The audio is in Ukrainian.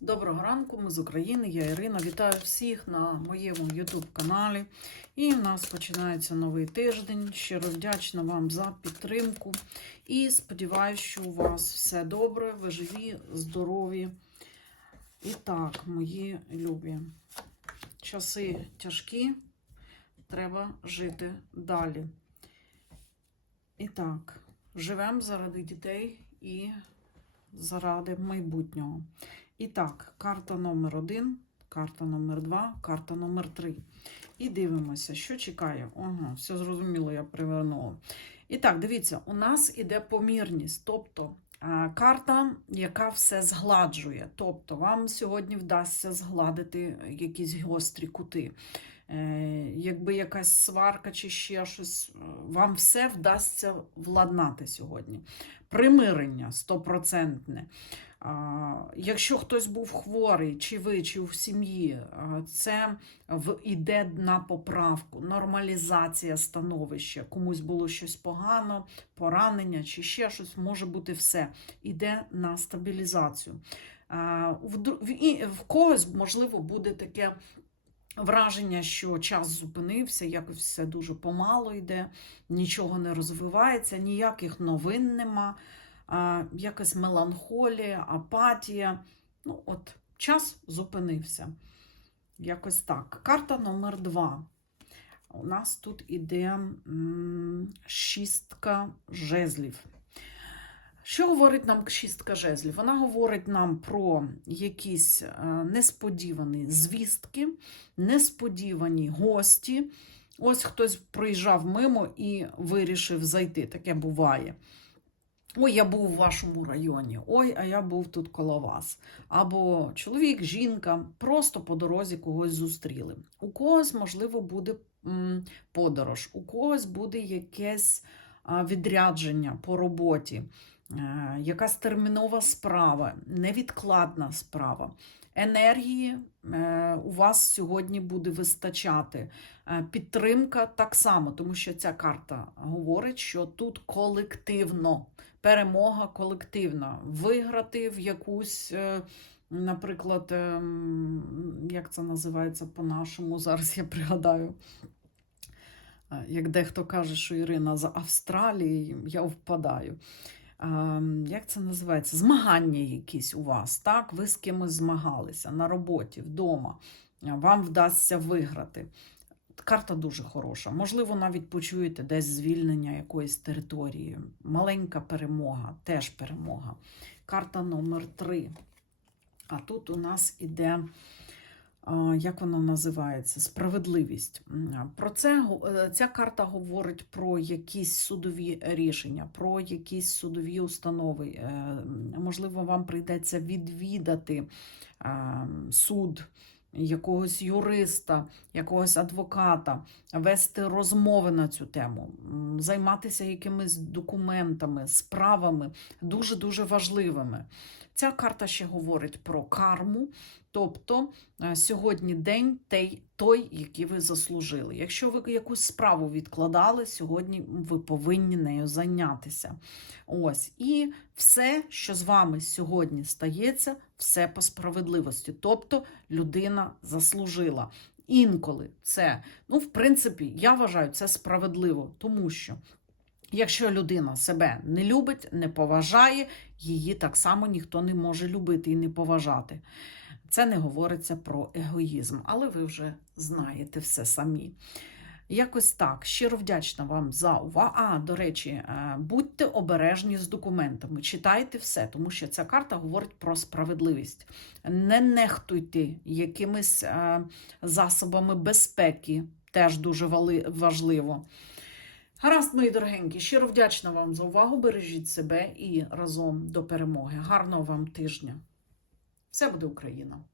Доброго ранку, ми з України, я Ірина. Вітаю всіх на моєму YouTube каналі. І в нас починається новий тиждень. Щиро вдячна вам за підтримку. І сподіваюся, що у вас все добре, ви живі, здорові. І так, мої любі. Часи тяжкі, треба жити далі. І так, живемо заради дітей і заради майбутнього. І так, карта номер один, карта номер два, карта номер три. І дивимося, що чекає. Ага, все зрозуміло, я привернула. І так, дивіться, у нас іде помірність, тобто карта, яка все згладжує. Тобто, вам сьогодні вдасться згладити якісь гострі кути. Е, Якби якась сварка чи ще щось, е, вам все вдасться владнати сьогодні. Примирення стопроцентне. Якщо хтось був хворий, чи ви, чи в сім'ї, це в, іде на поправку, нормалізація становища. Комусь було щось погано, поранення чи ще щось, може бути все. Іде на стабілізацію. В когось, можливо, буде таке. Враження, що час зупинився, якось все дуже помало йде, нічого не розвивається, ніяких новин нема якась меланхолія, апатія. Ну, от, час зупинився. Якось так. Карта номер два. У нас тут іде м, шістка жезлів. Що говорить нам шістка жезлів? Вона говорить нам про якісь е, несподівані звістки, несподівані гості. Ось хтось проїжджав мимо і вирішив зайти. Таке буває. Ой, я був у вашому районі, ой, а я був тут коло вас. Або чоловік, жінка просто по дорозі когось зустріли. У когось, можливо, буде подорож, у когось буде якесь відрядження по роботі, якась термінова справа, невідкладна справа. Енергії е, у вас сьогодні буде вистачати. Е, Підтримка так само, тому що ця карта говорить, що тут колективно перемога колективна. Виграти в якусь, е, наприклад, ем, як це називається по-нашому, зараз я пригадаю. Е, Як дехто каже, що Ірина з Австралії, я впадаю. Ем, Як це називається? Змагання якісь у вас, так? Ви з кимось змагалися на роботі, вдома. Е, Вам вдасться виграти. Карта дуже хороша. Можливо, навіть почуєте десь звільнення якоїсь території. Маленька перемога, теж перемога. Карта номер три. А тут у нас іде, як вона називається? Справедливість. Про це е, ця карта говорить про якісь судові рішення, про якісь судові установи. Е, Можливо, вам прийдеться відвідати суд якогось юриста, якогось адвоката, вести розмови на цю тему, займатися якимись документами, справами дуже-дуже важливими. Ця карта ще говорить про карму, тобто е, сьогодні день той, той, який ви заслужили. Якщо ви якусь справу відкладали, сьогодні ви повинні нею зайнятися. Ось і все, що з вами сьогодні стається, все по справедливості. Тобто людина заслужила. Інколи це, ну, в принципі, я вважаю це справедливо, тому що якщо людина себе не любить, не поважає, її так само ніхто не може любити і не поважати. Це не говориться про егоїзм, але ви вже знаєте все самі. Якось так. Щиро вдячна вам за увагу. А, до речі, е, будьте обережні з документами, читайте все, тому що ця карта говорить про справедливість. Не нехтуйте якимись е, засобами безпеки, теж дуже важливо. Гаразд, мої дорогенькі, щиро вдячна вам за увагу. Бережіть себе і разом до перемоги. Гарного вам тижня! Все буде Україна!